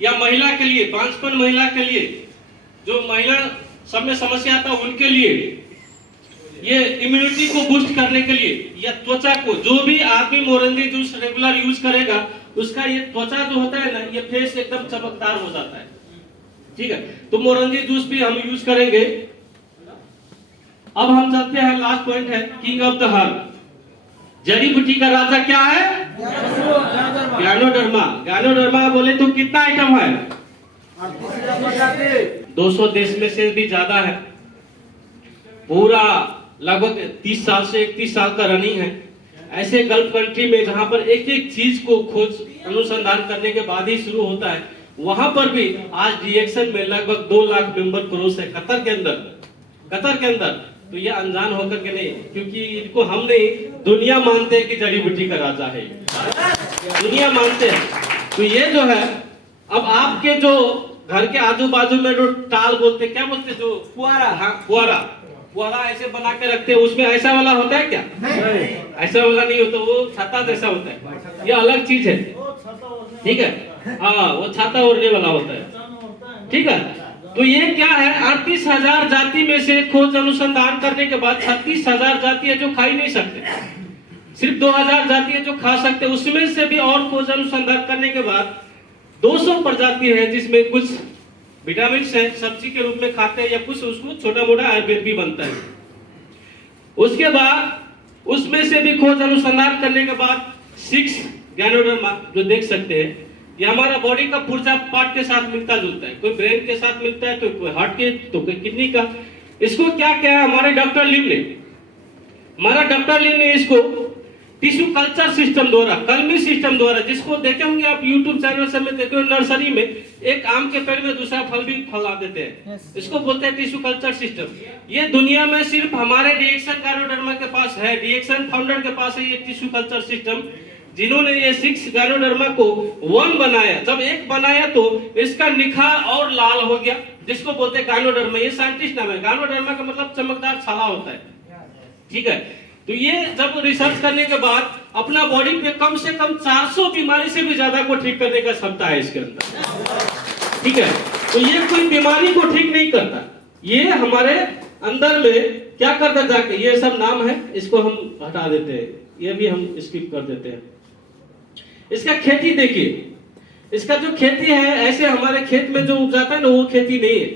या महिला के लिए, पांचपन महिला के लिए, जो महिला सब में समस्या आता है उनके लिए, ये इम्यूनिटी को बूस्ट करने के लिए, या त्वचा को, जो भी आदमी मोरंगी जूस रेगुलर यूज करेगा उसका ये त्वचा जो होता है ना, ये फेस एकदम चमकदार हो जाता है। ठीक है, तो मोरंगी जूस भी हम यूज करेंगे। अब हम चलते हैं, लास्ट पॉइंट है, किंग ऑफ द हर्ब, जड़ी बूटी का राजा क्या है, गैनोडर्मा। गैनोडर्मा बोले तो कितना आइटम है, 200 देश में से भी ज्यादा है, पूरा लगभग 30 साल से 31 साल का रनिंग है। ऐसे गल्फ कंट्री में जहां पर एक एक चीज को खोज अनुसंधान करने के बाद ही शुरू होता है, वहां पर भी आज डीएक्सएल में लगभग 2 लाख मेंबर क्रॉस है कतर के अंदर। तो ये अनजान होकर के नहीं, क्योंकि इनको हम नहीं, दुनिया मानते हैं कि जड़ी बूटी का राजा है, दुनिया मानते हैं। तो ये जो है, अब आपके जो घर के आजू बाजू में जो टाल बोलते, क्या बोलते, जो फुआरा, हाँ फुआरा ऐसे बना के रखते हैं, उसमें ऐसा वाला होता है क्या, नहीं, ऐसा वाला नहीं होता, वो छाता जैसा होता है, ये अलग चीज है। ठीक है, हाँ, वो छाता ओढ़ने वाला होता है। ठीक है, तो ये क्या है, 38,000 जाति में से खोज अनुसंधान करने के बाद 36,000 जाति है जो खा ही नहीं सकते, सिर्फ 2,000 जाति है जो खा सकते, उसमें से भी और खोज अनुसंधान करने के बाद 200 प्रजाति है जिसमें कुछ विटामिन है, सब्जी के रूप में खाते हैं, या कुछ उसको छोटा मोटा आयुर्वेद भी बनता है। उसके बाद उसमें से भी खोज अनुसंधान करने के बाद 6 गैनोडर्मा जो देख सकते हैं, ये हमारा बॉडी का पुर्जा पार्ट के साथ मिलता जुलता है। कोई ब्रेन के साथ मिलता है, तो कोई हार्ट के, तो कोई किडनी का। इसको क्या क्या है हमारे डॉक्टर लिम ने इसको टिश्यू कल्चर सिस्टम द्वारा, कलमी सिस्टम द्वारा, जिसको देखे होंगे आप यूट्यूब चैनल से में देखे होंगे, नर्सरी में एक आम के पेड़ में दूसरा फल भी फला देते हैं। इसको बोलते हैं टिश्यू कल्चर सिस्टम। ये दुनिया में सिर्फ हमारे डिएक्सन गैनोडर्मा के पास है, डिएक्सन फाउंडर के पास है ये टिश्यू कल्चर सिस्टम, जिन्होंने ये 6 गैनोडर्मा को 1 बनाया। जब एक बनाया तो इसका निखार और लाल हो गया, जिसको बोलते हैं गैनोडर्मा। ये साइंटिस्ट नाम है। गैनोडर्मा का मतलब चमकदार छाला होता है, ठीक है। तो ये जब रिसर्च करने के बाद अपना बॉडी पे कम से कम 400 बीमारी से भी ज्यादा को ठीक करने का क्षमता है इसके अंदर, ठीक है। तो ये कोई बीमारी को ठीक नहीं करता, ये हमारे अंदर में क्या करता जाके, ये सब नाम है, इसको हम हटा देते हैं, ये भी हम स्किप कर देते हैं। इसका खेती देखिए, इसका जो खेती है, ऐसे हमारे खेत में जो उपजाता है ना, वो खेती नहीं है।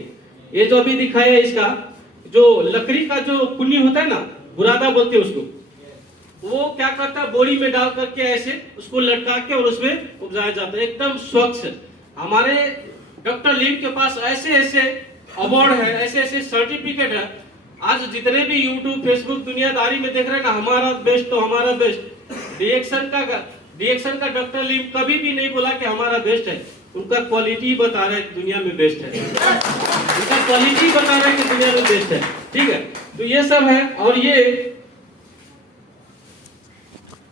ये जो अभी दिखाया है, इसका जो लकड़ी का जो कुन्नी होता है ना, बुरादा बोलते हैं उसको, वो क्या करता है, बोरी में डाल करके ऐसे उसको लटका के और उसमें उपजाया जाता है, एकदम स्वच्छ। हमारे डॉक्टर लिम के पास ऐसे ऐसे अवार्ड है, ऐसे ऐसे सर्टिफिकेट है। आज जितने भी यूट्यूब फेसबुक दुनियादारी में देख रहे हैं ना, हमारा बेस्ट तो हमारा बेस्ट, डिएक्शन का डॉक्टर लिम कभी भी नहीं बोला कि हमारा बेस्ट है, उनका क्वालिटी बता रहे हैं दुनिया में बेस्ट है, उनका क्वालिटी बता रहे हैं कि दुनिया में बेस्ट है, ठीक है। तो ये सब है। और ये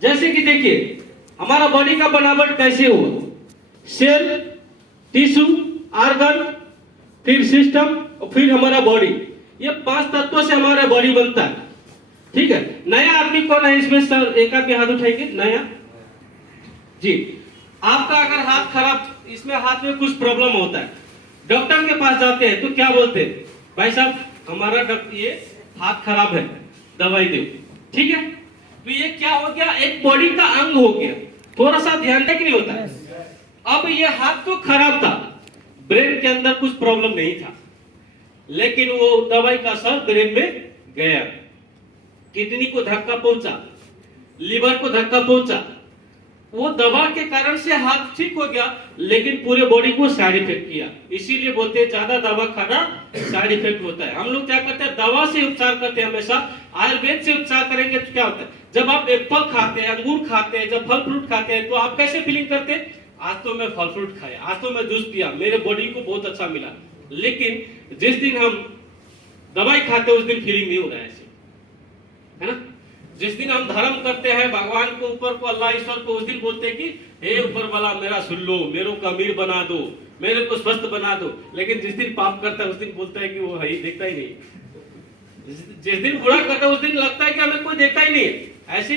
जैसे कि देखिए हमारा बॉडी का बनावट कैसे हुआ, सेल, टिश्यू, ऑर्गन, फिर सिस्टम और फिर हमारा बॉडी, ये 5 तत्वों से हमारा बॉडी बनता है, ठीक है। नया आदमी कौन है इसमें सर, एक आदमी हाथ उठाएंगे, नया जी। आपका अगर हाथ खराब, इसमें हाथ में कुछ प्रॉब्लम होता है, डॉक्टर के पास जाते हैं तो क्या बोलते हैं, भाई साहब हमारा ये हाथ खराब है, दवाई दो, ठीक है। तो ये क्या हो गया, एक बॉडी का अंग हो गया। थोड़ा सा ध्यान दें कि नहीं होता है। अब ये हाथ तो खराब था, ब्रेन के अंदर कुछ प्रॉब्लम नहीं था, लेकिन वो दवाई का असर ब्रेन में गया, किडनी को धक्का पहुंचा, लीवर को धक्का पहुंचा, वो दवा के कारण से हाथ ठीक हो गया, लेकिन पूरे बॉडी को साइड इफेक्ट किया। इसीलिए बोलते हैं ज्यादा दवा खाना साइड इफेक्ट होता है। हम लोग क्या करते हैं, दवा से उपचार करते हैं हमेशा। आयुर्वेद से उपचार करेंगे तो क्या होता है, जब आप एप्पल खाते हैं, अंगूर खाते हैं, जब फल फ्रूट खाते हैं, तो आप कैसे फीलिंग करते हैं, आज तो मैं फल फ्रूट खाया, आज तो मैं जूस पिया, मेरे बॉडी को बहुत अच्छा मिला। लेकिन जिस दिन हम दवाई खाते हैं उस दिन फीलिंग नहीं हो रहा है ऐसे, है ना। जिस दिन हम धर्म करते हैं भगवान को, ऊपर को, अल्लाह ईश्वर को, उस दिन बोलते हैं कि हे ऊपर वाला मेरा सुन लो, मेरे को अमीर बना दो, मेरे को स्वस्थ बना दो। लेकिन जिस दिन पाप करता है उस दिन बोलता है कि वो है ही, देखता ही नहीं। जिस दिन बुरा करता है उस दिन लगता है कि हमें कोई देखता ही नहीं है। ऐसे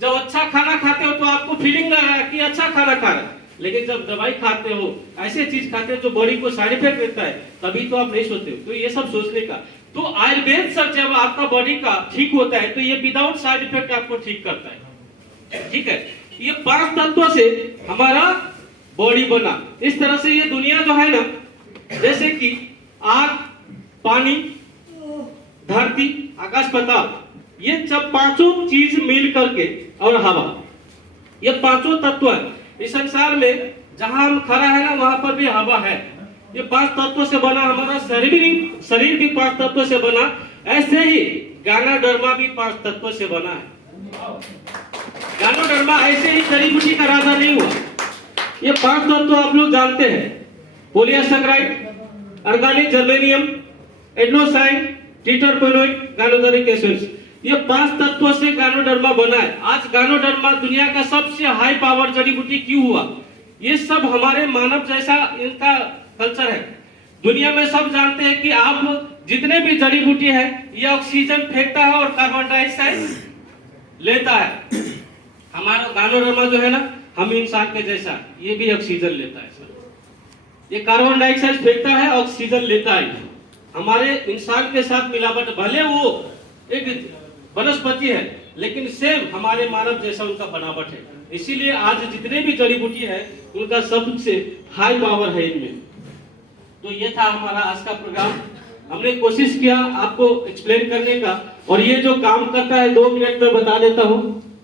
जब अच्छा खाना खाते हो तो आपको फीलिंग रहा है कि अच्छा खाना खा रहा है, लेकिन जब दवाई खाते हो, ऐसे चीज खाते हो जो बॉडी को साइड इफेक्ट देता है, तभी तो आप नहीं सोचते हो। तो ये सब सोचने का, तो आयुर्वेद सर जब आपका बॉडी का ठीक होता है तो ये विदाउट साइड इफेक्ट आपको ठीक करता है, ठीक है। ये 5 तत्वों से हमारा बॉडी बना। इस तरह से ये दुनिया जो है ना, जैसे कि आग, पानी, धरती, आकाश, पाताल, ये जब 5 चीज मिल करके, और हवा, ये 5 तत्व है। इस संसार में जहां हम खड़ा है ना, वहां पर भी हवा है। ये 5 तत्वों से बना हमारा शरीर भी 5 तत्वों से बना। ऐसे ही गैनोडर्मा भी 5 तत्वों से बना है। गैनोडर्मा ऐसे ही जड़ी बूटी का राजा नहीं हुआ। ये 5 तत्व आप लोग जानते हैं, पॉलीएसैकेराइड, ऑर्गेनिक जर्मेनियम, एडेनोसाइन, टिटरपेनोइक, गैनोडर्मिक एसिड्स, ये 5 तत्वों से गैनोडर्मा बना है। आज गैनोडर्मा दुनिया का सबसे हाई पावर जड़ी बूटी क्यों हुआ? ये सब हमारे मानव जैसा इनका कल्चर है। दुनिया में सब जानते हैं कि आप जितने भी जड़ी बूटी है, ये ऑक्सीजन फेंकता है और कार्बन डाइऑक्साइड लेता है। हमारा गैनोडर्मा जो है ना, हम इंसान के जैसा, ये भी ऑक्सीजन लेता है सर। ये कार्बन डाइऑक्साइड फेंकता है, ऑक्सीजन लेता है। हमारे इंसान के साथ मिलावट, भले वो एक वनस्पति है, लेकिन सेम हमारे मानव जैसा उनका बनावट है। इसीलिए आज जितने भी जड़ी बूटी है, उनका सबसे हाई पावर है इनमें। तो ये था हमारा आज का प्रोग्राम। हमने कोशिश किया आपको एक्सप्लेन करने का, और ये जो काम करता है 2 मिनट में बता देता हूँ,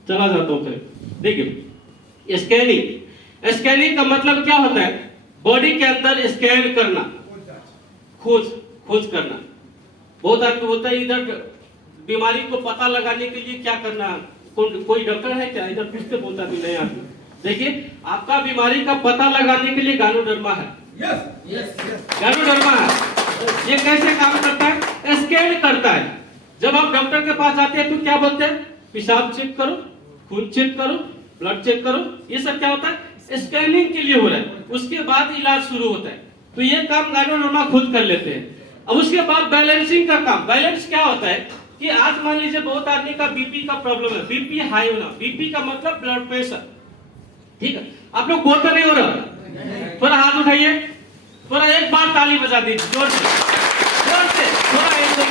चला जाता हूँ फिर। देखिए स्कैनिंग का मतलब क्या होता है? बॉडी के अंदर स्कैन करना, खोज करना। बहुत आदमी होता है इधर बीमारी को पता लगाने के लिए क्या करना, कोई डॉक्टर है क्या इधर पूछते, बोलता भी नहीं आदमी। देखिए आपका बीमारी का पता लगाने के लिए गानोडर्मा है। गानोडर्मा है। ये कैसे काम करता है? स्कैन करता है। जब आप डॉक्टर के पास जाते हैं तो क्या बोलते हैं? पेशाब चेक करो, खून चेक करो, ब्लड चेक करो। ये सब क्या होता है? स्कैनिंग के लिए हो रहा है। उसके बाद इलाज शुरू होता है। तो ये काम गानोडर्मा खुद कर लेते हैं। अब उसके बाद बैलेंसिंग का काम। बैलेंस क्या होता है कि आज मान लीजिए बहुत आदमी का बीपी का प्रॉब्लम है, बीपी हाई होना। बीपी का मतलब ब्लड प्रेशर, ठीक है? आप लोग को तो नहीं हो रहा? थोड़ा हाथ उठाइए, थोड़ा एक बार ताली बजा दीजिए जोर से, थोड़ा एकदम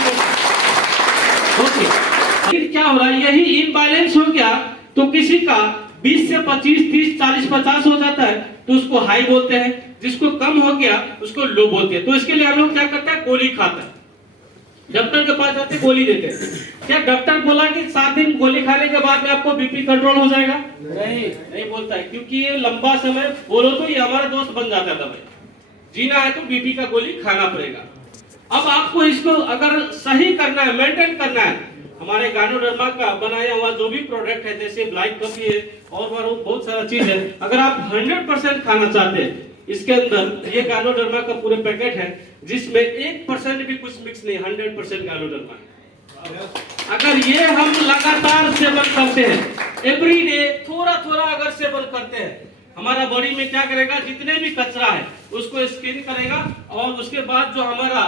ओके। क्या हो रहा है? यही इनबैलेंस हो गया तो किसी का 20 से 25, 30, 40, 50 हो जाता है तो उसको हाई बोलते हैं। जिसको कम हो गया उसको लो बोलते हैं। तो इसके लिए हम लोग क्या करते हैं? गोली खाता है। डॉक्टर के पास जाते गोली देते हैं। क्या डॉक्टर बोला कि 7 दिन गोली खाने के बाद में आपको बीपी कंट्रोल हो जाएगा? नहीं बोलता है, क्योंकि ये लंबा समय बोलो तो ये हमारा दोस्त बन जाता है। दवाई जीना है तो बीपी का गोली खाना पड़ेगा। अब आपको इसको अगर सही करना है, मेंटेन करना है, हमारे गानोडर्मा का बनाया हुआ जो भी प्रोडक्ट है, जैसे ब्लैक कॉफी है और बहुत सारा चीज है, अगर आप 100% खाना चाहते हैं, इसके अंदर ये गानोडर्मा का पूरे पैकेट है जिसमें 1% भी कुछ मिक्स नहीं, 100% गानोडर्मा है। अगर ये हम लगातार सेवन करते हैं, एवरी डे थोड़ा थोड़ा अगर सेवन करते हैं, हमारा बॉडी में क्या करेगा? जितने भी कचरा है उसको स्कैन करेगा और उसके बाद जो हमारा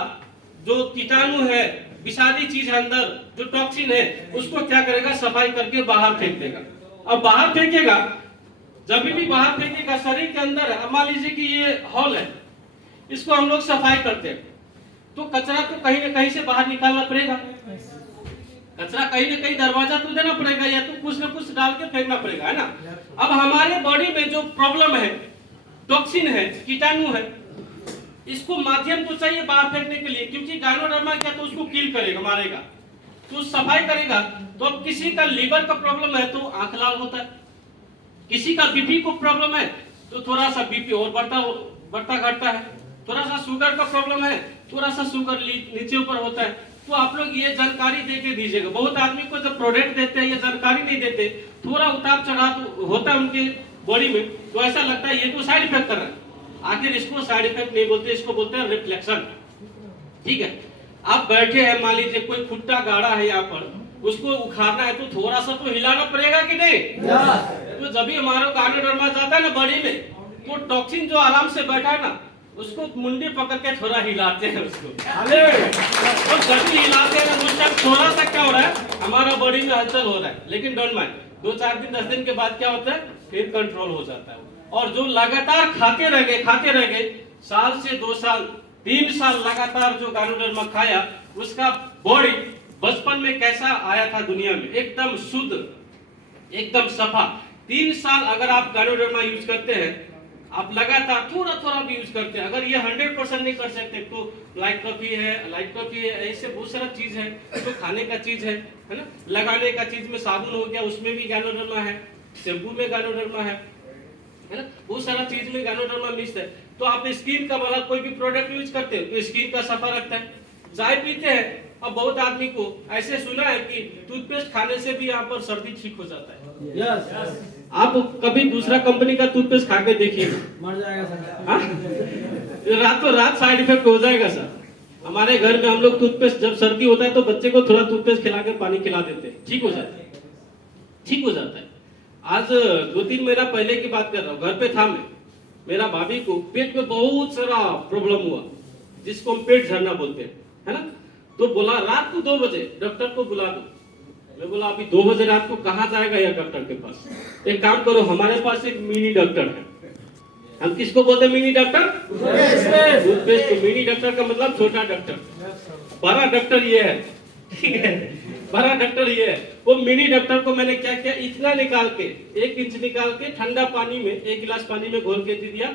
जो कीटाणु है, विषादी चीज है अंदर, जो टॉक्सिन है, उसको क्या करेगा? सफाई करके बाहर फेंक देगा। अब बाहर फेंकेगा, जब भी बाहर फेंकेगा शरीर के अंदर, मान लीजिए कि ये हॉल है, इसको हम लोग सफाई करते हैं तो कचरा तो कहीं ना कहीं से बाहर निकालना पड़ेगा। कचरा कहीं ना कहीं दरवाजा तो देना पड़ेगा या तो कुछ ना कुछ डाल के फेंकना पड़ेगा, है ना? अब हमारे बॉडी में जो प्रॉब्लम है, टॉक्सिन है, कीटाणु है, इसको माध्यम तो चाहिए बाहर फेंकने के लिए, क्योंकि गानोडर्मा क्या तो उसको किल करेगा, मारेगा, तो सफाई करेगा। तो अब किसी का लीवर का प्रॉब्लम है तो आंख लाल होता है, किसी का बीपी को प्रॉब्लम है तो थोड़ा सा बीपी और बढ़ता घटता है, थोड़ा सा शुगर का प्रॉब्लम है, थोड़ा सा शुगर नीचे ऊपर होता है। तो आप लोग ये जानकारी दे के दीजिएगा। बहुत आदमी को जब प्रोडक्ट देते हैं ये जानकारी नहीं देते, थोड़ा उतार चढ़ाव होता है उनके बॉडी में, तो ऐसा लगता है ये तो साइड इफेक्ट कर रहा है। आखिर इसको साइड इफेक्ट नहीं बोलते, इसको बोलते हैं रिफ्लेक्शन, ठीक है? आप बैठे हैं, मान लीजिए कोई खुट्टा गाड़ा है यहाँ पर, उसको उखाड़ना है तो थोड़ा सा तो हिलाना पड़ेगा कि नहीं? तो जब भी हमारा गानोडर्मा जाता है ना बॉडी में, तो टॉक्सिन जो आराम से बैठा है ना, उसको मुंडी पकड़ के थोड़ा हिलाते हैं उसको। तो जब भी हिलाते हैं उस टाइम थोड़ा सा क्या हो रहा है? हमारा बॉडी में हलचल हो रहा है। लेकिन डोंट माइंड, 2-4 दिन 10 दिन के बाद क्या होता है? फिर कंट्रोल हो जाता है। और जो लगातार खाते रह गए, साल से 2 साल 3 साल लगातार जो गानोडर्मा खाया, उसका बॉडी बचपन में कैसा आया था दुनिया में, एकदम शुद्ध, एकदम सफा। 3 साल अगर आप गानोडर्मा यूज करते हैं, आप लगातार थोड़ा थोड़ा भी यूज करते हैं, अगर ये 100% नहीं कर सकते तो लाइट कॉफी है, ऐसे बहुत सारा चीज है, तो खाने का चीज है ना? लगाने का चीज में साबुन हो गया, उसमें भी गानोडर्मा है, शैम्पू में गानोडर्मा है ना? बहुत सारा चीज में गानोडर्मा मिक्स है। तो आप स्किन का वाला कोई भी प्रोडक्ट यूज करते हो तो स्किन का सफा रखता है। चाय पीते हैं, अब बहुत आदमी को ऐसे सुना है कि टूथपेस्ट खाने से भी यहाँ पर सर्दी ठीक हो जाता है। yes. आप कभी दूसरा कंपनी का टूथपेस्ट खा के देखिए, मर जाएगा सर। रातों रात साइड इफेक्ट हो जाएगा सर। हमारे घर में हम लोग टूथपेस्ट, जब सर्दी होता है तो बच्चे को थोड़ा टूथपेस्ट खिला के पानी खिला देते हैं, ठीक हो जाता है। आज 2-3 महीना पहले की बात कर रहा हूँ, घर पे था मैं, मेरा भाभी को पेट में बहुत सारा प्रॉब्लम हुआ, जिसको हम पेट झरना बोलते हैं, है ना? तो बोला रात को 2 बजे डॉक्टर को बुला दो। मैं बोला अभी 2 बजे रात को कहाँ जाएगा यह डॉक्टर के पास? एक काम करो, हमारे पास एक मिनी डॉक्टर है। हम किसको बोलते हैं मिनी डॉक्टर? टूथपेस्ट को मिनी डॉक्टर का मतलब छोटा डॉक्टर। बड़ा डॉक्टर ये है, ठीक है? बड़ा डॉक्टर ये है। वो मिनी डॉक्टर को मैंने क्या किया, इतना निकाल के 1 इंच निकाल के ठंडा पानी में 1 गिलास पानी में घोल के दे दिया,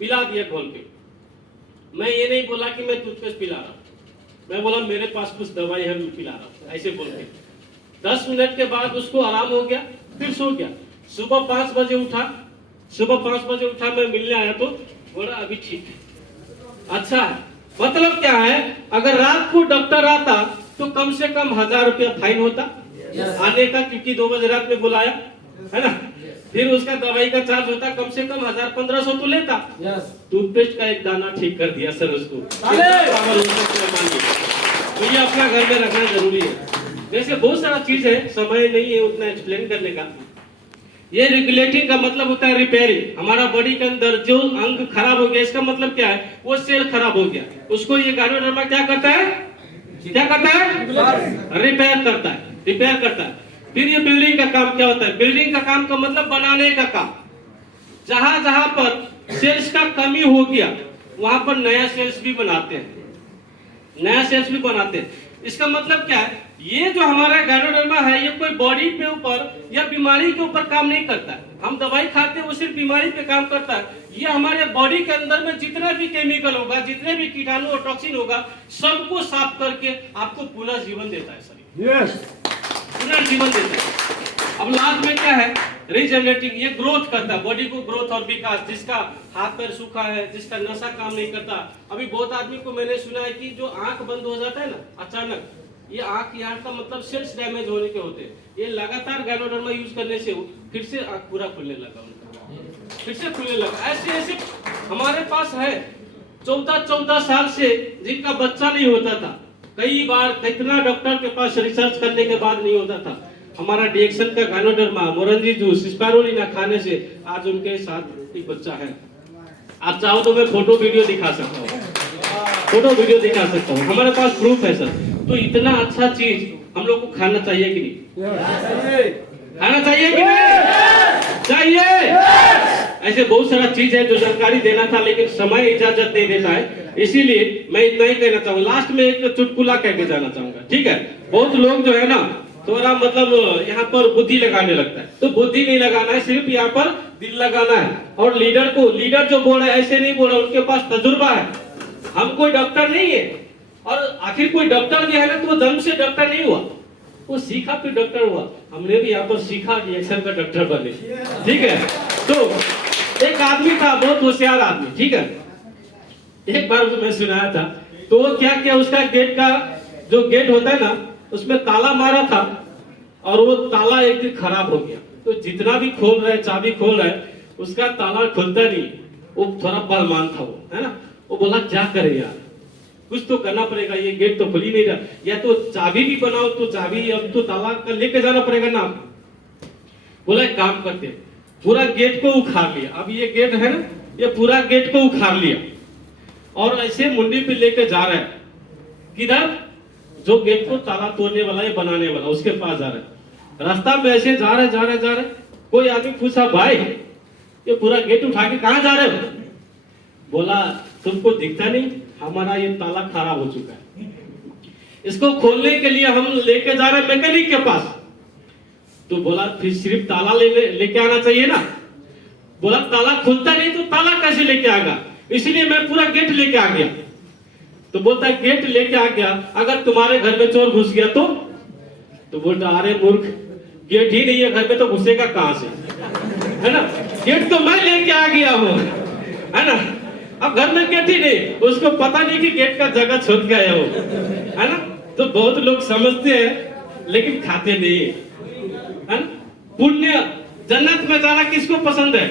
पिला दिया घोल के। मैं ये नहीं बोला कि मैं टूथपेस्ट पिला रहा हूँ, मैं बोला मेरे पास कुछ दवाई है, मैं पिला रहा हूँ, ऐसे बोल के 10 मिनट के बाद उसको आराम हो गया, फिर सो गया। सुबह 5 बजे उठा, मैं मिलने आया तो बोला अभी ठीक है। अच्छा, मतलब क्या है, अगर रात को डॉक्टर आता तो कम से कम 1000 रुपया फाइन होता आने का, क्योंकि 2 बजे रात में बुलाया है ना। फिर उसका दवाई का चार्ज होता कम से कम 1000-1500 तो लेता। टूथपेस्ट का एक दाना ठीक कर दिया सर उसको। तो ये अपना घर में रखना जरूरी है। वैसे बहुत सारा चीज है, समय नहीं है उतना एक्सप्लेन करने का। ये रेगुलेटिंग का मतलब होता है रिपेयरिंग। हमारा बॉडी के अंदर जो अंग खराब हो गया, इसका मतलब क्या है, वो सेल खराब हो गया, उसको ये गायनोडर्मा क्या करता है, रिपेयर करता है। फिर ये बिल्डिंग का काम क्या होता है, बिल्डिंग का काम का मतलब बनाने का काम। जहां जहां पर सेल्स का कमी हो गया वहां पर नया सेल्स भी बनाते हैं, इसका मतलब क्या है, ये जो हमारा गायनोडर्मा है, ये कोई बॉडी पे ऊपर या बीमारी के ऊपर काम नहीं करता है। हम दवाई खाते हैं वो सिर्फ बीमारी पे काम करता है। ये हमारे बॉडी के अंदर में जितना भी केमिकल होगा, जितने भी कीटाणु और टॉक्सिन होगा, सबको साफ करके आपको पुनः जीवन देता है शरीर, पुनर्जीवन देता है। अब लास्ट में क्या है, रीजनरेटिंग, ये ग्रोथ करता है, बॉडी को ग्रोथ और विकास। जिसका हाथ पैर सूखा है, जिसका नशा काम नहीं करता, अभी बहुत आदमी को मैंने सुना है कि जो आंख बंद हो जाता है ना अचानक, ये आंख यहाँ का मतलब सेल्स डैमेज होने के होते हैं। ये लगातार गायनोडर्मा यूज करने से फिर से आंख पूरा खुलने लगा उनका, फिर से खुलने लगा। ऐसे हमारे पास है 14 साल से जिनका बच्चा नहीं होता था, कई बार कितना डॉक्टर के पास रिसर्च करने के बाद नहीं होता था। हमारा डिएक्शन का गायनोडर्मा, मोरंजी जूस, स्पाइरुलिना खाने से आज उनके साथ एक बच्चा है। आप चाहो तो मैं फोटो वीडियो दिखा सकता हूँ, हमारे पास प्रूफ है सर। तो इतना अच्छा चीज हम लोग को खाना चाहिए कि नहीं, खाना चाहिए कि नहीं चाहिए। ऐसे बहुत सारा चीज है जो जानकारी देना था, लेकिन समय इजाजत नहीं देता है, इसीलिए मैं इतना ही कहना चाहूंगा। लास्ट में एक चुटकुला कह के जाना चाहूंगा, ठीक है। बहुत लोग जो है ना थोड़ा मतलब यहाँ पर बुद्धि लगाने लगता है, तो बुद्धि नहीं लगाना है, सिर्फ यहाँ पर दिल लगाना है। और लीडर जो बोल रहा है ऐसे नहीं बोल रहा, उनके पास तजुर्बा है। हम कोई डॉक्टर नहीं है, और आखिर कोई डॉक्टर भी है ना तो वो जन्म से डॉक्टर नहीं हुआ, वो सीखा फिर डॉक्टर हुआ। हमने भी यहाँ पर सीखा रिएक्शन का डॉक्टर बने, ठीक है। तो एक आदमी था, बहुत होशियार आदमी, ठीक है। एक बार मैं सुनाया था, तो क्या किया, उसका गेट का जो गेट होता है ना उसमें ताला मारा था, और वो ताला एक दिन खराब हो गया। तो जितना भी खोल रहा है, चाबी खोल रहा है, उसका ताला खुलता नहीं। वो थोड़ा बलवान था वो, है ना। वो बोला क्या करे यार, कुछ तो करना पड़ेगा, ये गेट तो खुल ही नहीं रहा, या तो चाबी भी बनाओ, तो चाबी अब तो ताला का लेके जाना पड़ेगा ना। बोला एक काम करते, पूरा गेट को उखाड़ लिया। अब ये गेट है ना, ये पूरा गेट को उखाड़ लिया और ऐसे मुंडी पे लेके जा रहा है, किधर, जो गेट को ताला तोड़ने वाला है, बनाने वाला, उसके पास जा रहा है। रास्ता में ऐसे जा रहे, कोई आदमी पूछा भाई ये पूरा गेट उठा के कहाँ जा रहे हो? बोला तुमको दिखता नहीं, हमारा ये ताला खराब हो चुका है, इसको खोलने के लिए हम लेके जा रहे हैं मैकेनिक के पास। तो बोला फिर सिर्फ ताला लेके आना चाहिए ना। बोला ताला खुलता नहीं तो ताला कैसे लेके आएगा, इसलिए मैं पूरा गेट लेके आ गया। तो बोलता है गेट लेके आ गया, अगर तुम्हारे घर में चोर घुस गया तो बोलता अरे मूर्ख, गेट ही नहीं है घर में तो घुसेगा कहां से, है ना। गेट तो मैं लेके आ गया हूं, है ना। अब घर में गेट ही नहीं, उसको पता नहीं कि गेट का जगह छोड़ गया हो, है ना। तो बहुत लोग समझते हैं लेकिन खाते नहीं, है ना। पुण्य जन्नत में जाना किसको पसंद है?